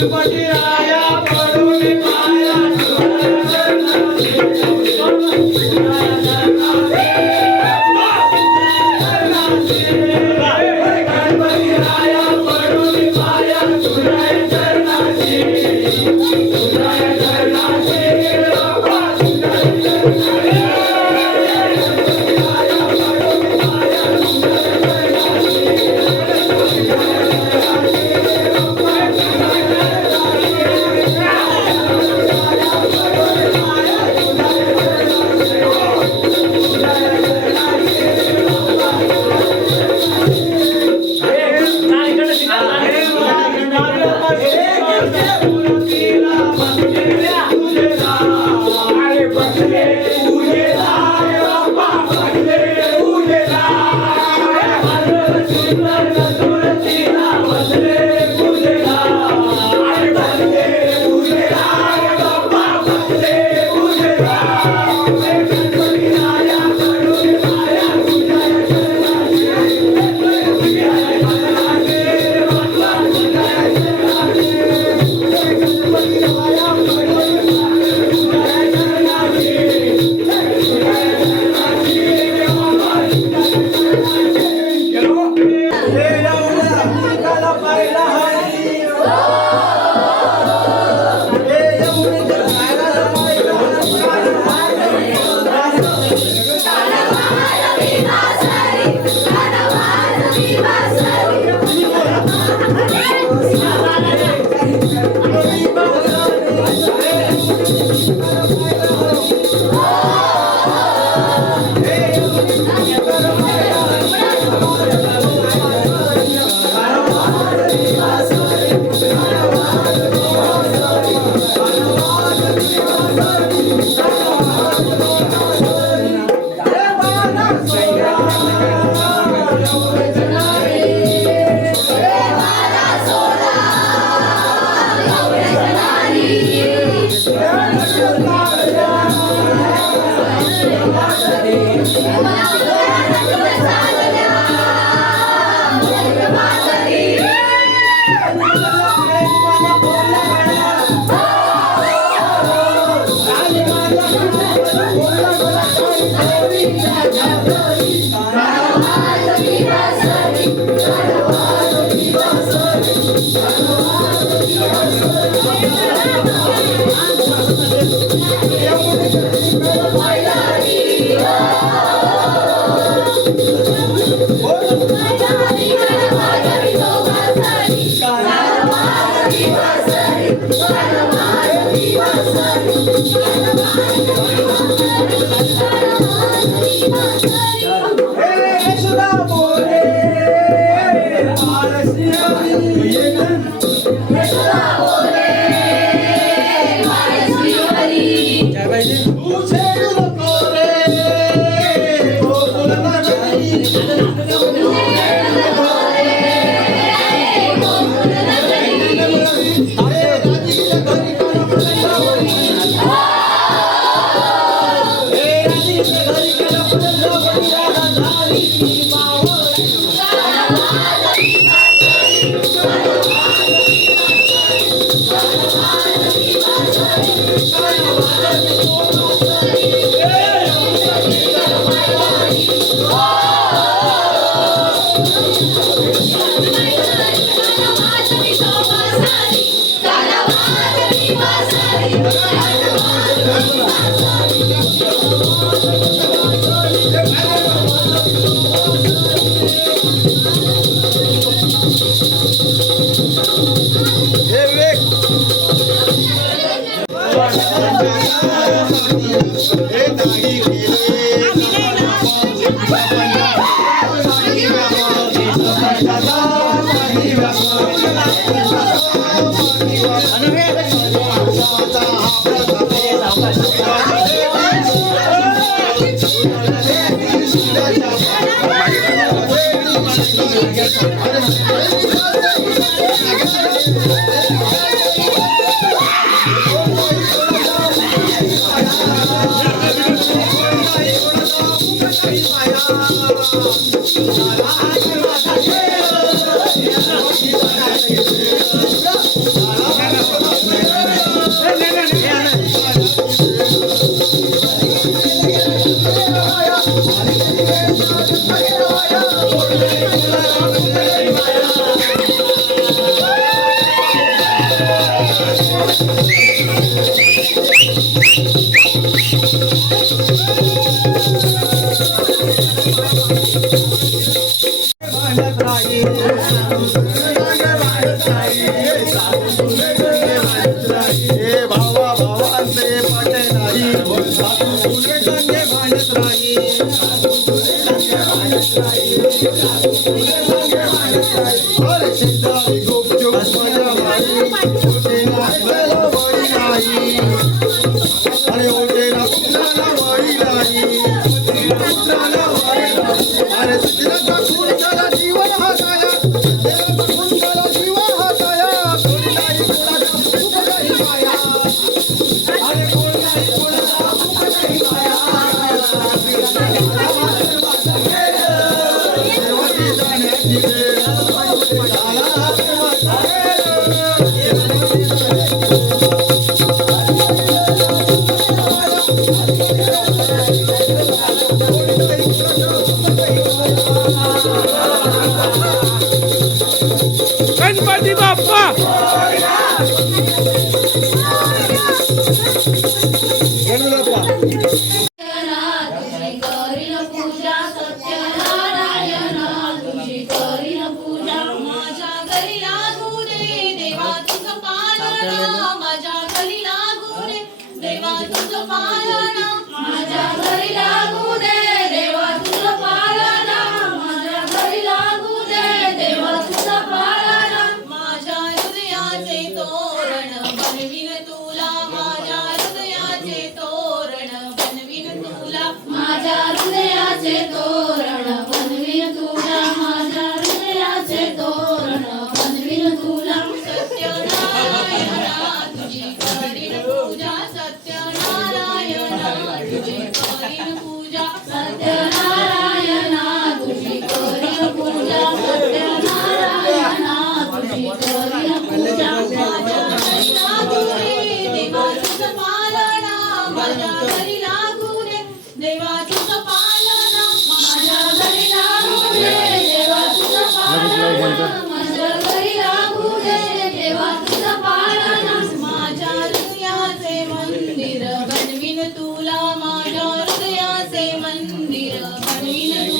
Дякую, пані Thank you. 为你。谱写 हे सासू ನೀನು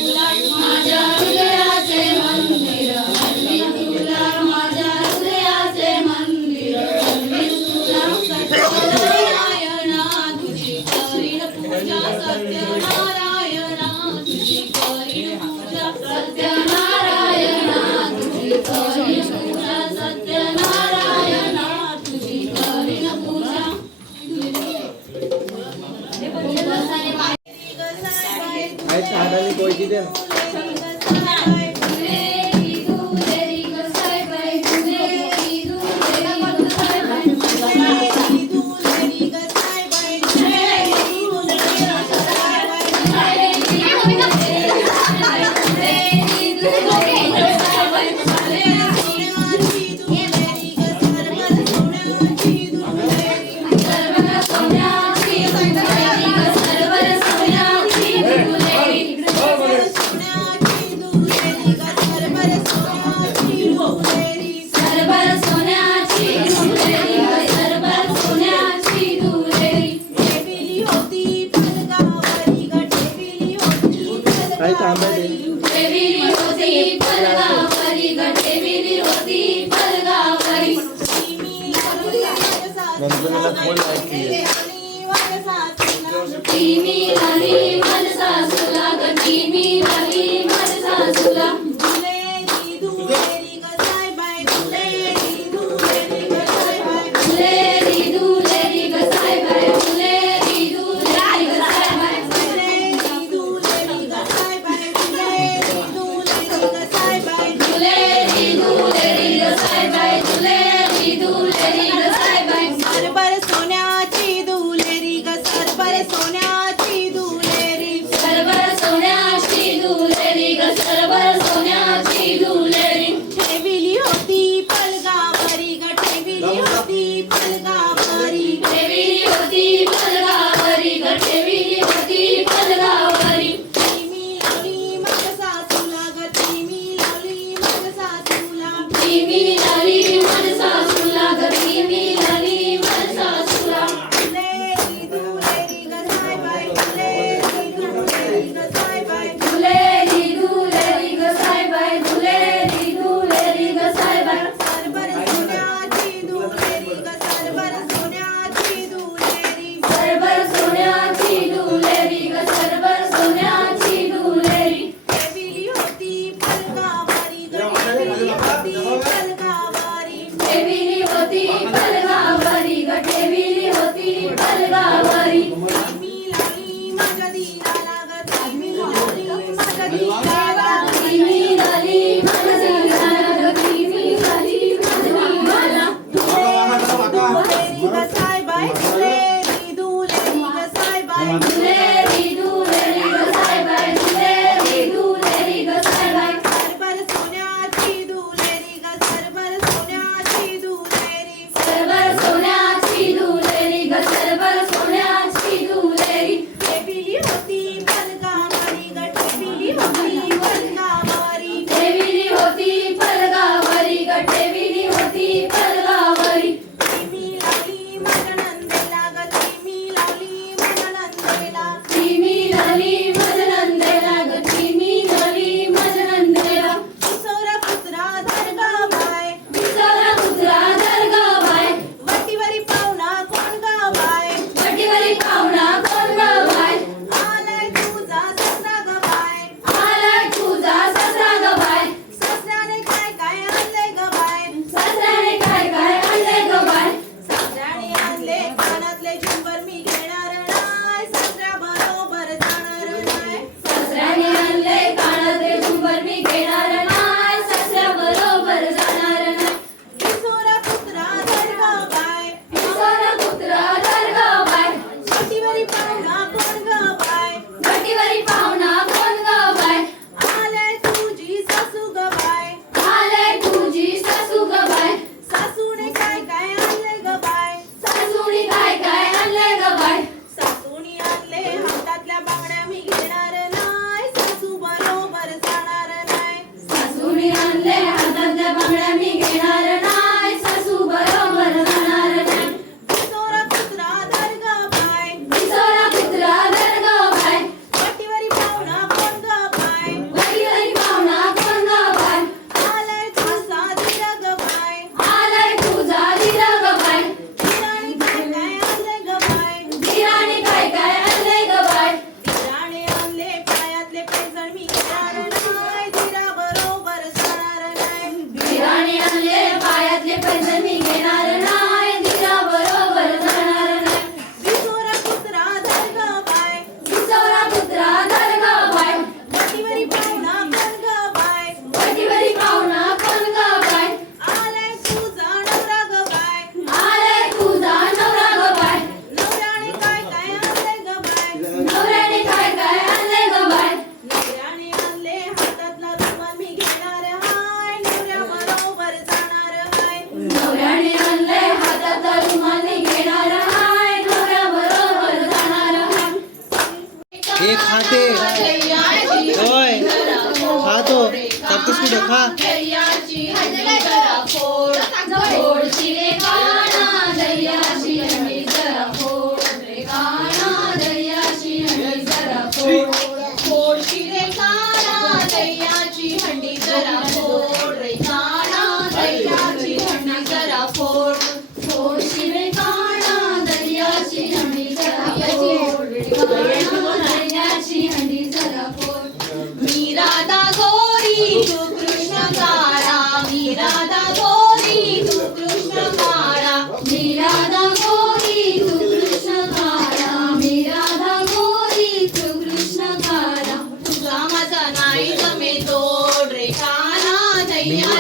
Everybody.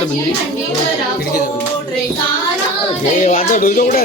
म्हणजे? हे वाजव डोलतो कुठे